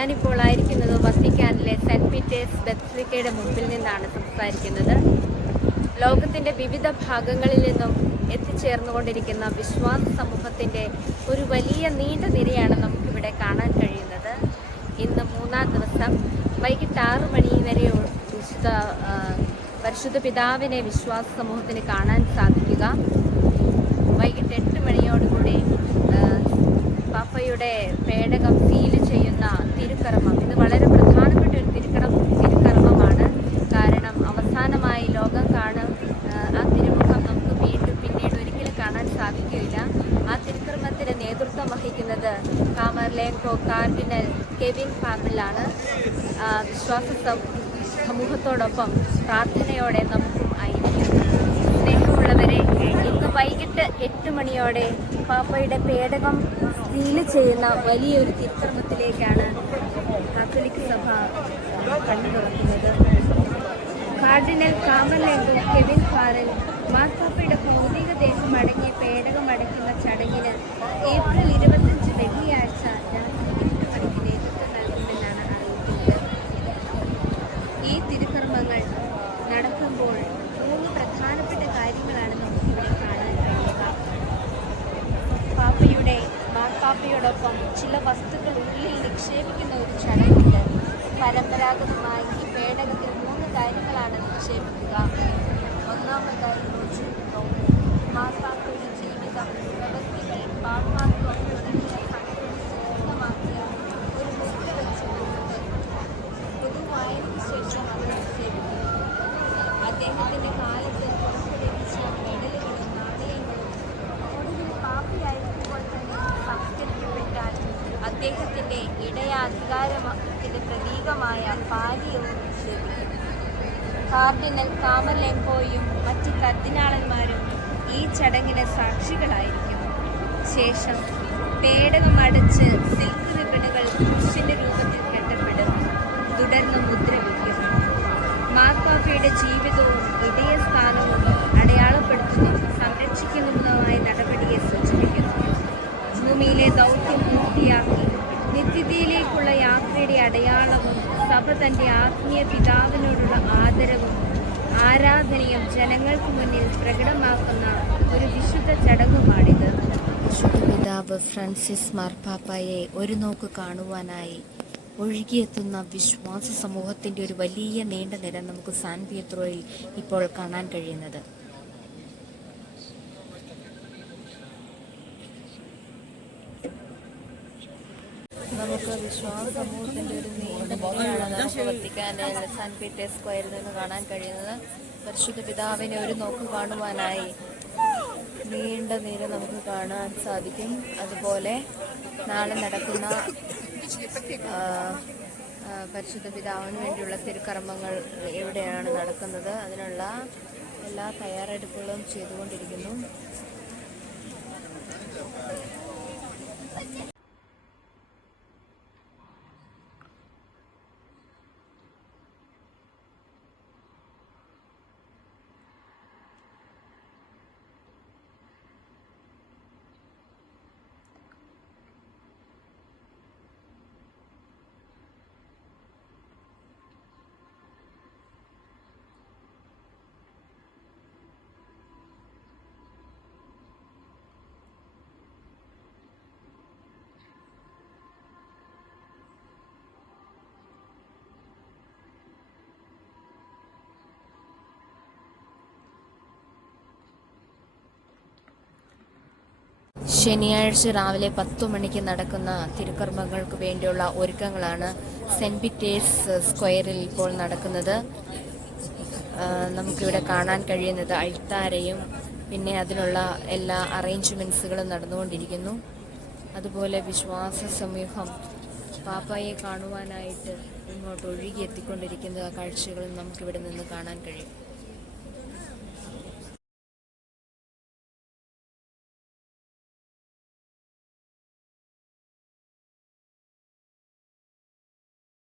ഞാനിപ്പോൾ ആയിരിക്കുന്നത് വത്തിക്കാനിലെ saint Peter's ബെത്ലിക്കയുടെ മുമ്പിൽ നിന്നാണ് സംസാരിക്കുന്നത്. ലോകത്തിന്റെ വിവിധ ഭാഗങ്ങളിൽ നിന്നും എത്തിച്ചേർന്നുകൊണ്ടിരിക്കുന്ന വിശ്വാസ സമൂഹത്തിന്റെ ഒരു വലിയ നീണ്ട നിരയാണ് നമുക്കിവിടെ കാണാൻ കഴിയുന്നത്. ഇന്ന് മൂന്നാം ദിവസം വൈകിട്ട് ആറ് മണി വരെ വിശുദ്ധ പരിശുദ്ധ പിതാവിനെ വിശ്വാസ സമൂഹത്തിന് കാണാൻ സാധിക്കുക. വൈകിട്ട് എട്ട് മണിയോടുകൂടി പാപ്പയുടെ പേടകം ചെയ്യുന്ന തിരുക്കർമ്മം. ഇത് വളരെ പ്രധാനപ്പെട്ട ഒരു തിരുക്കർമ്മ തിരുക്കർമ്മമാണ്. കാരണം അവസാനമായി ലോകം കാണും ആ, തിരുമുഖം നമുക്ക് വീണ്ടും പിന്നീട് ഒരിക്കലും കാണാൻ സാധിക്കുകയില്ല. ആ തിരുക്കർമ്മത്തിന് നേതൃത്വം വഹിക്കുന്നത് കാമർലേങ്കോ കാർഡിനൽ കെവിൻ ഫാമിലാണ്. വിശ്വാസ സമൂഹത്തോടൊപ്പം പ്രാർത്ഥനയോടെ നമുക്കും ആയിരിക്കും. സ്നേഹമുള്ളവരെ ഇന്ന് വൈകിട്ട് എട്ട് മണിയോടെ പാപ്പയുടെ പേടകം സീൽ ചെയ്യുന്ന വലിയൊരു തിരുക്രമത്തിലേക്കാണ് കാത്തലിക് സഭ കണ്ണു തുറക്കുന്നത്. കാർഡിനൽ കാമലേങ്കും കെവിൻ ഫാരൻ മാർപ്പാപ്പയുടെ ഭൗതിക ദേഹം അടങ്ങിയ പേടകം അടയ്ക്കുന്ന ചടങ്ങിന് ഏപ്രിൽ ഇരുപത്തഞ്ച് വെള്ളിയാഴ്ച രാത്രി നേതൃത്വം നൽകുമെന്നാണ് അറിയിക്കുന്നത്. ഈ തിരുക്കർമ്മങ്ങൾ നടക്കുമ്പോൾ മൂന്ന് പ്രധാനപ്പെട്ട കാര്യങ്ങളാണ് നമുക്കിവിടെ കാണാൻ കഴിയുക പാപ്പയുടെ മാർപ്പാപ്പയോടൊപ്പം ചില വസ്തുക്കൾ ഉള്ളിൽ നിക്ഷേപിക്കുന്ന ഒരു ചടങ്ങുണ്ട്. പരമ്പരാഗതമായി ഈ പേടകത്തിൽ മൂന്ന് കാര്യങ്ങളാണ് നിക്ഷേപിക്കുക. ഒന്നാമതായി മാർപ്പാപ്പയുടെ ജീവിതം പ്രവൃത്തികൾ സ്വന്തമാക്കിയ ഒരു മുദ്ര വെച്ചുകൊണ്ട് പൊതുവായതിനു ശേഷം അത് നിക്ഷേപിക്കുന്നു. അദ്ദേഹത്തിന്റെ കാലത്ത് അദ്ദേഹത്തിന്റെ ഇടയാധികാരത്തിന്റെ പ്രതീകമായ പാലിയവും നിക്ഷേപിക്കും കാർഡിനൽ കാമലെങ്കോയും മറ്റ് കർദിനാളന്മാരും ഈ ചടങ്ങിന് സാക്ഷികളായിരിക്കും. ശേഷം പേടകം അടച്ച് സിൽക്ക് അടയാളവും സഭ തന്റെ ആത്മീയ പിതാവിനോടുള്ള ആദരവും ആരാധനയും ജനങ്ങൾക്ക് മുന്നിൽ പ്രകടമാക്കുന്ന ഒരു വിശുദ്ധ ചടങ്ങുമാണിത്. പിതാവ് ഫ്രാൻസിസ് മാർപ്പാപ്പയെ ഒരു നോക്ക് കാണുവാനായി ഒഴുകിയെത്തുന്ന വിശ്വാസ സമൂഹത്തിന്റെ ഒരു വലിയ നീണ്ട നിര നമുക്ക് സാൻ പിയത്രോയിൽ ഇപ്പോൾ കാണാൻ കഴിയുന്നത്. നമുക്ക് വിശ്വാസ സമൂഹത്തിന്റെ ഒരു നീണ്ട നിരയാണ് നമുക്ക് വത്തിക്കാന്റെ സാൻ പീറ്റേഴ്സ് സ്ക്വയറിൽ നിന്ന് കാണാൻ കഴിയുന്നത്. പരിശുദ്ധ പിതാവിനെ ഒരു നോക്ക് കാണുവാനായി നീണ്ട നിര നമുക്ക് കാണാൻ സാധിക്കും. അതുപോലെ നാളെ നടക്കുന്ന പരിശുദ്ധ പിതാവിന് വേണ്ടിയുള്ള തിരുക്കർമ്മങ്ങൾ എവിടെയാണ് നടക്കുന്നത്? അതിനുള്ള എല്ലാ തയ്യാറെടുപ്പുകളും ചെയ്തുകൊണ്ടിരിക്കുന്നു. ശനിയാഴ്ച രാവിലെ പത്തു മണിക്ക് നടക്കുന്ന തിരുക്കർമ്മങ്ങൾക്ക് വേണ്ടിയുള്ള ഒരുക്കങ്ങളാണ് സെന്റ് പീറ്റേഴ്സ് സ്ക്വയറിൽ ഇപ്പോൾ നടക്കുന്നത്. നമുക്കിവിടെ കാണാൻ കഴിയുന്നത് അഴുത്താരയും പിന്നെ അതിനുള്ള എല്ലാ അറേഞ്ച്മെന്റ്സുകളും നടന്നുകൊണ്ടിരിക്കുന്നു. അതുപോലെ വിശ്വാസ സമൂഹം പാപ്പായെ കാണുവാനായിട്ട് ഇങ്ങോട്ട് ഒഴുകിയെത്തിക്കൊണ്ടിരിക്കുന്ന കാഴ്ചകളും നമുക്കിവിടെ നിന്ന് കാണാൻ കഴിയും.